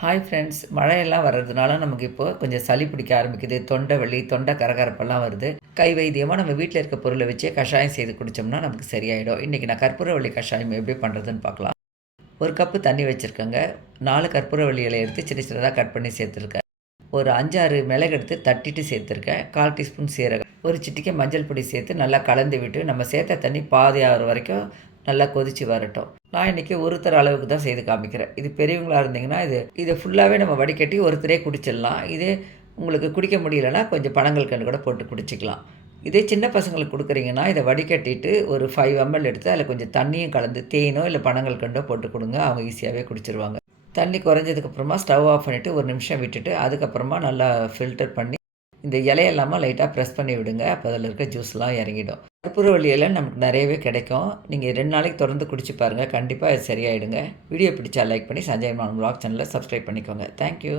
Hi friends, மழையெல்லாம் வர்றதுனால நமக்கு இப்போது கொஞ்சம் சளி பிடிக்க ஆரம்பிக்குது. தொண்டை வலி, தொண்டை கரகரப்பெல்லாம் வருது. கை வைத்தியமாக நம்ம வீட்டில் இருக்க பொருளை வச்சே கஷாயம் செய்து குடித்தோம்னா நமக்கு சரியாயிடும். இன்றைக்கி நான் கற்பூரவள்ளி கஷாயம் எப்படி பண்ணுறதுன்னு பார்க்கலாம். ஒரு கப்பு தண்ணி வச்சுருக்கேங்க. 4 கற்பூரவள்ளி இலையை எடுத்து சின்ன சின்னதாக கட் பண்ணி சேர்த்துருக்கேன். ஒரு 5, 6 மிளகு எடுத்து தட்டிட்டு சேர்த்துருக்கேன். 1/4 டீஸ்பூன் சீரகம், ஒரு சிட்டிகை மஞ்சள் பொடி சேர்த்து நல்லா கலந்து விட்டு நம்ம சேர்த்த தண்ணி பாதி ஆகிற வரைக்கும் நல்லா கொதித்து வரட்டும். நான் இன்றைக்கி ஒருத்தர் அளவுக்கு தான் செய்து காமிக்கிறேன். இது பெரியவங்களாக இருந்தீங்கன்னா இதை ஃபுல்லாகவே நம்ம வடிகட்டி ஒருத்தரே குடிச்சிடலாம். இதே உங்களுக்கு குடிக்க முடியலன்னா கொஞ்சம் பனங்கல்கண்டு கூட போட்டு குடிச்சிக்கலாம். இதே சின்ன பசங்களுக்கு கொடுக்குறீங்கன்னா இதை வடிகட்டிட்டு ஒரு 5 ml எடுத்து அதில் கொஞ்சம் தண்ணியும் கலந்து தேனோ இல்லை பனங்கல்கண்டோ போட்டு கொடுங்க. அவங்க ஈஸியாகவே குடிச்சிருவாங்க. தண்ணி குறைஞ்சதுக்கப்புறமா ஸ்டவ் ஆஃப் பண்ணிவிட்டு ஒரு நிமிஷம் விட்டுட்டு அதுக்கப்புறமா நல்லா ஃபில்டர் பண்ணி இந்த இலையெல்லாமல் லைட்டாக ப்ரெஸ் பண்ணி விடுங்க. அப்போ அதில் இருக்க ஜூஸ்லாம் இறங்கிடும். கற்பூரவள்ளி இலை நமக்கு நிறையவே கிடைக்கும். நீங்கள் 2 நாளைக்கு தொடர்ந்து குடிச்சு பாருங்கள். கண்டிப்பாக அது சரியாயிடுங்க. வீடியோ பிடிச்சா லைக் பண்ணி சஞ்சய் மான் வ்ளாக் சேனலை சப்ஸ்கிரைப் பண்ணிக்கோங்க. தேங்க்யூ.